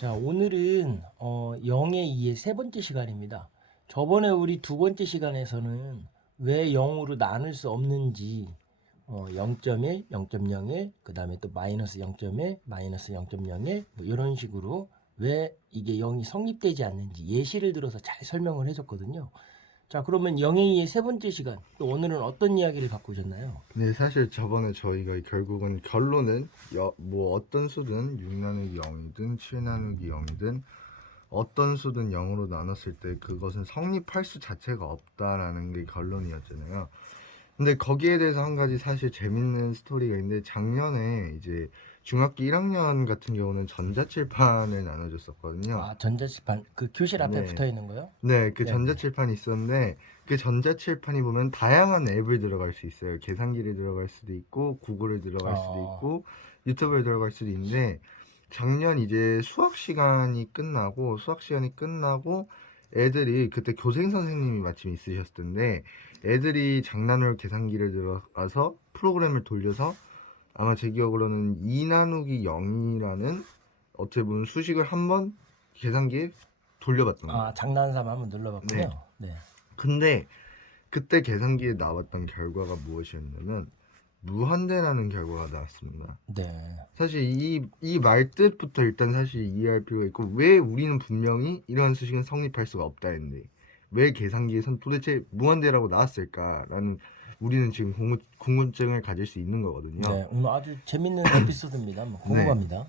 자, 오늘은 0의 2의 세 번째 시간입니다. 저번에 우리 두 번째 시간에서는 왜 0으로 나눌 수 없는지 0.1, 0.01, 그 다음에 또 마이너스 0.1, 마이너스 0.01 뭐 이런 식으로 왜 이게 0이 성립되지 않는지 예시를 들어서 잘 설명을 해줬거든요. 자, 그러면 0의 2의 세 번째 시간, 또 오늘은 어떤 이야기를 갖고 오셨나요? 네, 사실 저번에 저희가 결국은 결론은 뭐 어떤 수든 6 나누기 0이든 7 나누기 0이든 어떤 수든 0으로 나눴을 때 그것은 성립할 수 자체가 없다라는 게 결론이었잖아요. 근데 거기에 대해서 한 가지 사실 재밌는 스토리가 있는데, 작년에 이제 중학교 1학년 같은 경우는 전자칠판을 나눠줬었거든요. 아, 전자칠판 그 교실 앞에 네. 붙어 있는 거요? 네, 그 네네. 전자칠판이 있었는데, 그 전자칠판이 보면 다양한 앱을 들어갈 수 있어요. 계산기를 들어갈 수도 있고, 구글을 들어갈 수도 어, 있고, 유튜브를 들어갈 수도 있는데, 작년 이제 수학 시간이 끝나고, 애들이, 그때 교생 선생님이 마침 있으셨을 텐데, 애들이 장난으로 계산기를 들어가서 프로그램을 돌려서, 아마 제 기억으로는 2 나누기 0이라는 어떻게 보면 수식을 한번 계산기에 돌려봤던 거예요. 아, 장난삼아 한번 네. 눌러봤군요. 네. 근데 그때 계산기에 나왔던 결과가 무엇이었냐면 무한대라는 결과가 나왔습니다. 네. 사실 이 말뜻부터 일단 사실 이해할 필요가 있고, 왜 우리는 분명히 이런 수식은 성립할 수가 없다 했는데 왜 계산기에선 도대체 무한대라고 나왔을까라는, 우리는 지금 궁금증을 가질 수 있는 거거든요. 네. 오늘 아주 재밌는 에피소드입니다. 뭐 네. 궁금합니다.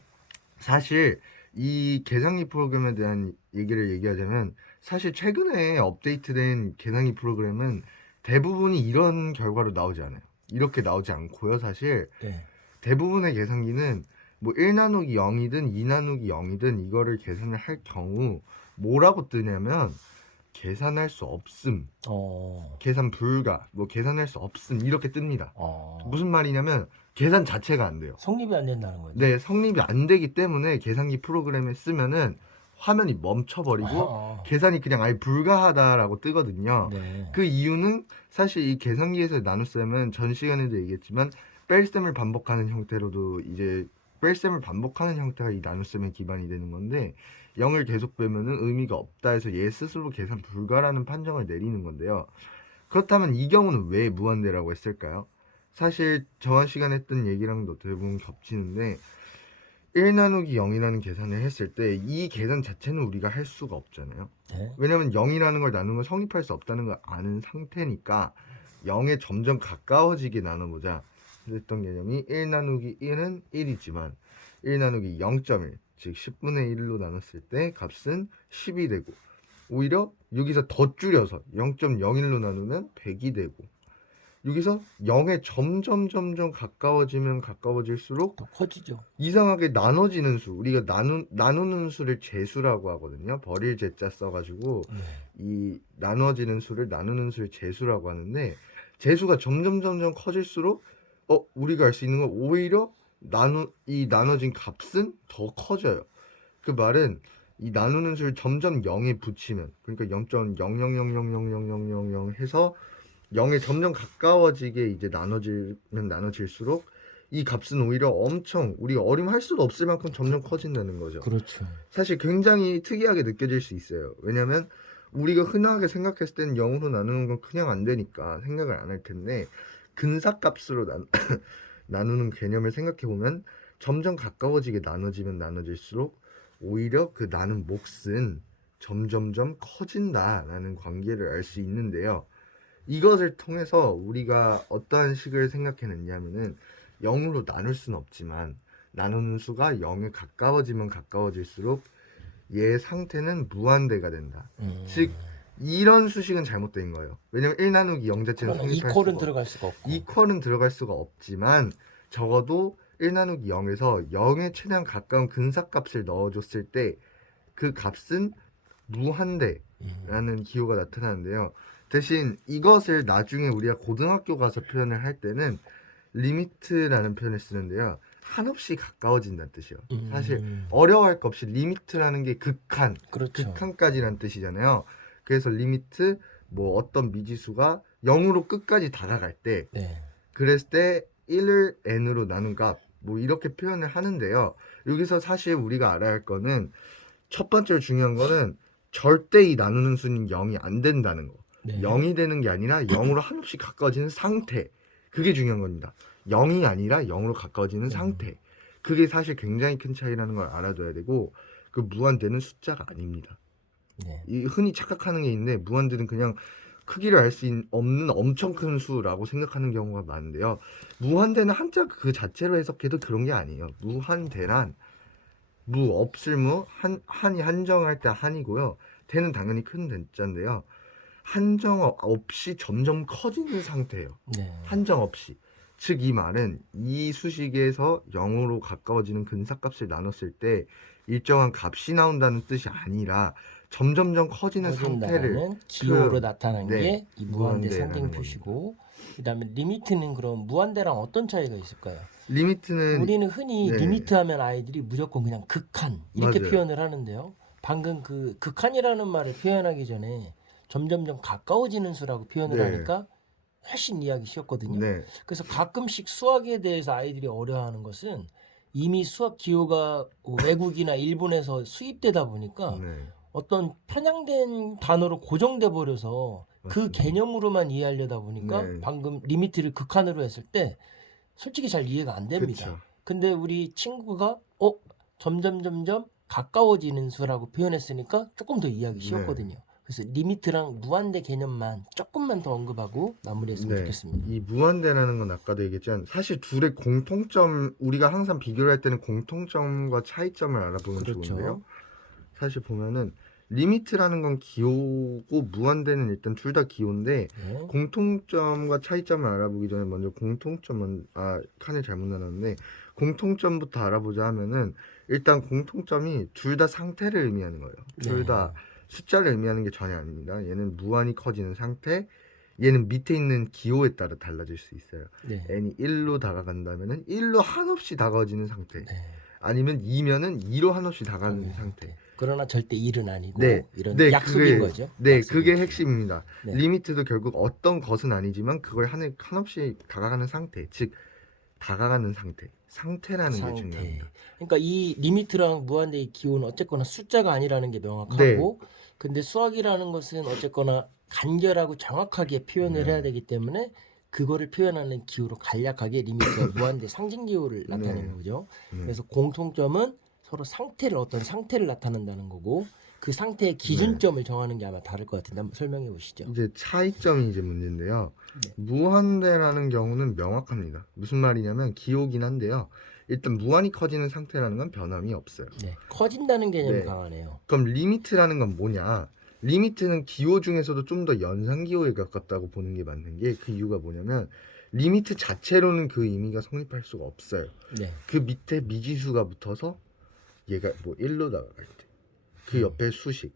사실 이 계산기 프로그램에 대한 얘기를 얘기하자면, 사실 최근에 업데이트된 계산기 프로그램은 대부분이 이런 결과로 나오지 않아요. 이렇게 나오지 않고요. 사실 네. 대부분의 계산기는 뭐 1 나누기 0이든 2 나누기 0이든 이거를 계산을 할 경우 뭐라고 뜨냐면 계산할 수 없음, 어, 계산 불가, 뭐 계산할 수 없음 이렇게 뜹니다. 어, 무슨 말이냐면 계산 자체가 안 돼요. 성립이 안 된다는 거죠. 네, 성립이 안 되기 때문에 계산기 프로그램에 쓰면은 화면이 멈춰버리고 어, 계산이 그냥 아예 불가하다라고 뜨거든요. 네. 그 이유는 사실 이 계산기에서 나눗셈은 전 시간에도 얘기했지만 뺄셈을 반복하는 형태로도 이제 뺄셈을 반복하는 형태가 이 나눗셈의 기반이 되는 건데, 0을 계속 빼면은 의미가 없다 해서 얘 스스로 계산 불가라는 판정을 내리는 건데요. 그렇다면 이 경우는 왜 무한대라고 했을까요? 사실 저번 시간에 했던 얘기랑도 대부분 겹치는데, 1 나누기 0이라는 계산을 했을 때 이 계산 자체는 우리가 할 수가 없잖아요. 네. 왜냐면 0이라는 걸 나누는 건 성립할 수 없다는 걸 아는 상태니까 0에 점점 가까워지게 나눠보자 했던 개념이, 1 나누기 1은 1이지만 1 나누기 0.1, 즉 10분의 1로 나눴을 때 값은 10이 되고, 오히려 여기서 더 줄여서 0.01로 나누면 100이 되고, 여기서 0에 점점 가까워지면 가까워질수록 더 커지죠. 이상하게 나눠지는 수, 우리가 나누는 수를 재수라고 하거든요. 버릴 재자 써가지고 네. 이 나눠지는 수를, 나누는 수를 재수라고 하는데, 재수가 점점 커질수록 우리가 알 수 있는 건 오히려 이 나눠진 값은 더 커져요. 그 말은 이 나누는 수를 점점 0에 붙이면, 그러니까 0.000000000 해서 0에 점점 가까워지게 이제 나눠지면 나눠질수록 이 값은 오히려 엄청 우리가 어림할 수도 없을 만큼 점점 커진다는 거죠. 그렇죠. 사실 굉장히 특이하게 느껴질 수 있어요. 왜냐면 우리가 흔하게 생각했을 때는 0으로 나누는 건 그냥 안 되니까 생각을 안 할 텐데, 근사값으로 나누는 개념을 생각해 보면 점점 가까워지게 나눠지면 나눠질수록 오히려 그 나눈 몫은 점점점 커진다라는 관계를 알 수 있는데요. 이것을 통해서 우리가 어떠한 식을 생각해냈냐면은, 0으로 나눌 수는 없지만 나누는 수가 0에 가까워지면 가까워질수록 얘의 상태는 무한대가 된다. 즉 이런 수식은 잘못된 거예요. 왜냐면 1 나누기 0 자체는 그러나 성립할 이퀄은 수가 들어갈 수가 없고. 이퀄은 들어갈 수가 없지만, 적어도 1 나누기 0에서 0에 최대한 가까운 근사값을 넣어줬을 때 그 값은 무한대라는 기호가 나타나는데요. 대신 이것을 나중에 우리가 고등학교 가서 표현을 할 때는 리미트라는 표현을 쓰는데요. 한없이 가까워진다는 뜻이요. 사실 어려워할 것 없이 리미트라는 게 극한, 그렇죠. 극한까지라는 뜻이잖아요. 그래서 리미트, 뭐 어떤 미지수가 0으로 끝까지 다가갈 때, 네. 그랬을 때 1을 n으로 나눈 값, 뭐 이렇게 표현을 하는데요. 여기서 사실 우리가 알아야 할 거는 첫 번째로 중요한 거는 절대 이 나누는 수는 0이 안 된다는 거. 네. 0이 되는 게 아니라 0으로 한없이 가까워지는 상태. 그게 중요한 겁니다. 0이 아니라 0으로 가까워지는 상태. 그게 사실 굉장히 큰 차이라는 걸 알아둬야 되고, 그 무한대는 숫자가 아닙니다. 네. 이 흔히 착각하는 게 있는데, 무한대는 그냥 크기를 알 수 없는 엄청 큰 수라고 생각하는 경우가 많은데요. 무한대는 한자 그 자체로 해석해도 그런 게 아니에요. 무한대란 무 없을 무 한이 한정할 때 한이고요. 대는 당연히 큰 대자인데요. 한정 없이 점점 커지는 상태예요. 네. 한정 없이. 즉 이 말은 이 수식에서 0으로 가까워지는 근사값을 나눴을 때 일정한 값이 나온다는 뜻이 아니라 점점점 커지는 상태를 커진다는 기호로 그- 나타난 네, 게 이 무한대 무한대라는 상징 표시고, 그다음에 리미트는 그럼 무한대랑 어떤 차이가 있을까요? 리미트는 우리는 흔히 네. 리미트 하면 아이들이 무조건 그냥 극한 이렇게 맞아요. 표현을 하는데요. 방금 그 극한이라는 말을 표현하기 전에 점점점 가까워지는 수라고 표현을 네. 하니까 훨씬 이해하기 쉬웠거든요. 네, 그래서 가끔씩 수학에 대해서 아이들이 어려워하는 것은 이미 수학 기호가 외국이나 일본에서 수입되다 보니까 네. 어떤 편향된 단어로 고정돼 버려서 그 맞습니다. 개념으로만 이해하려다 보니까 네. 방금 리미트를 극한으로 했을 때 솔직히 잘 이해가 안 됩니다. 그쵸. 근데 우리 친구가 점점 가까워지는 수라고 표현했으니까 조금 더 이해하기 네. 쉬웠거든요. 그래서 리미트랑 무한대 개념만 조금만 더 언급하고 마무리했으면 네. 좋겠습니다. 이 무한대라는 건 아까도 얘기했지만 사실 둘의 공통점, 우리가 항상 비교를 할 때는 공통점과 차이점을 알아보면 그렇죠. 좋은데요. 사실 보면은 리미트라는 건 기호고 무한대는 일단 둘 다 기호인데 네. 공통점과 차이점을 알아보기 전에 먼저 공통점은 칸을 잘못 나눴는데 공통점부터 알아보자 하면은 일단 공통점이 둘 다 상태를 의미하는 거예요. 둘 다 숫자를 의미하는 게 전혀 아닙니다. 얘는 무한히 커지는 상태, 얘는 밑에 있는 기호에 따라 달라질 수 있어요. 네. n이 1로 다가간다면은 1로 한없이 다가워지는 상태. 네. 아니면 2면은 2로 한없이 다가가는 네. 상태. 그러나 절대 일은 아니고 네, 이런 네, 약속인 그게- 거죠. 네, 약속인 그게 거죠. 핵심입니다. 네. 리미트도 결국 어떤 것은 아니지만 그걸 한없이 다가가는 상태, 즉 다가가는 상태라는 게 상태. 중요합니다. 그러니까 이 리미트랑 무한대의 기호는 어쨌거나 숫자가 아니라는 게 명확하고, 근데 수학이라는 것은 어쨌거나 간결하고 정확하게 표현을 네. 해야 되기 때문에 그거를 표현하는 기호로 간략하게 리미트와 무한대 상징 기호를 나타내는 네. 거죠. 네. 그래서 공통점은 서로 어떤 상태를 나타낸다는 거고, 그 상태의 기준점을 정하는 게 아마 다를 것 같은데 한번 설명해 보시죠. 이제 차이점이 이제 문제인데요. 네. 무한대라는 경우는 명확합니다. 무슨 말이냐면 기호긴 한데요. 일단 무한히 커지는 상태라는 건 변함이 없어요. 네. 커진다는 개념이 네. 강하네요. 그럼 리미트라는 건 뭐냐? 리미트는 기호 중에서도 좀 더 연상 기호에 가깝다고 보는 게 맞는 게 그 이유가 뭐냐면 리미트 자체로는 그 의미가 성립할 수가 없어요. 네. 그 밑에 미지수가 붙어서 얘가 뭐 1로 다가갈 때, 그 옆에 수식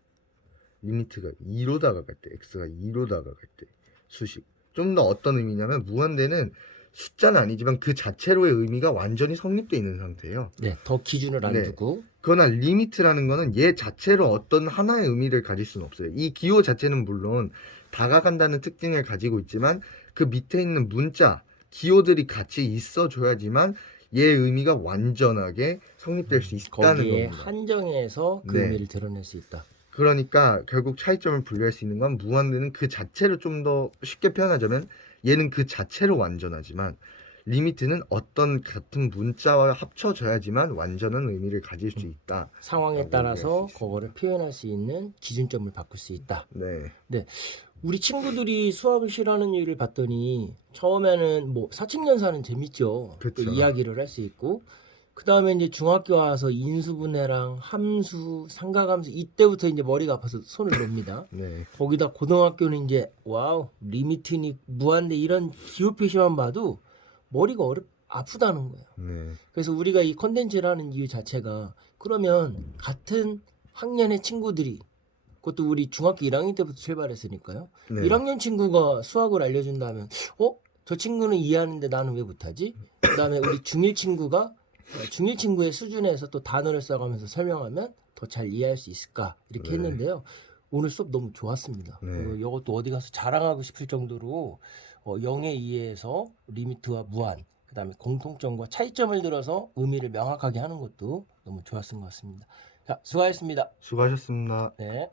리미트가 2로 다가갈 때, x가 2로 다가갈 때 수식. 좀 더 어떤 의미냐면 무한대는 숫자는 아니지만 그 자체로의 의미가 완전히 성립돼 있는 상태예요. 네. 더 기준을 안 네. 두고. 그러나 리미트라는 거는 얘 자체로 어떤 하나의 의미를 가질 수는 없어요. 이 기호 자체는 물론 다가간다는 특징을 가지고 있지만 그 밑에 있는 문자, 기호들이 같이 있어줘야지만 얘의 의미가 완전하게 성립될 수 있다는 거기에 겁니다. 한정해서 그 네. 의미를 드러낼 수 있다. 그러니까 결국 차이점을 분류할 수 있는 건 무한대는 그 자체로 좀 더 쉽게 표현하자면 얘는 그 자체로 완전하지만 리미트는 어떤 같은 문자와 합쳐져야지만 완전한 의미를 가질 수 있다. 상황에 라고 따라서 얘기할 수 있습니다. 그거를 표현할 수 있는 기준점을 바꿀 수 있다. 네. 우리 친구들이 수학을 싫어하는 이유를 봤더니 처음에는 뭐 사칙연산은 재밌죠. 그 그쵸. 이야기를 할 수 있고, 그 다음에 이제 중학교 와서 인수분해랑 함수, 삼각함수 이때부터 이제 머리가 아파서 손을 놓습니다. 네. 거기다 고등학교는 이제 와우 리미트니 무한대 이런 기호 표시만 봐도 머리가 아프다는 거예요. 네. 그래서 우리가 이 컨텐츠를 하는 이유 자체가 그러면 같은 학년의 친구들이, 그것도 우리 중학교 1학년 때부터 출발했으니까요. 네. 1학년 친구가 수학을 알려준다면 저 친구는 이해하는데 나는 왜 못하지? 그 다음에 우리 중1 친구가 중1 친구의 수준에서 또 단어를 써가면서 설명하면 더 잘 이해할 수 있을까 이렇게 네. 했는데요. 오늘 수업 너무 좋았습니다. 네. 이것도 어디 가서 자랑하고 싶을 정도로 0에 2에서 리미트와 무한, 그 다음에 공통점과 차이점을 들어서 의미를 명확하게 하는 것도 너무 좋았던 것 같습니다. 자, 수고하셨습니다. 수고하셨습니다. 네.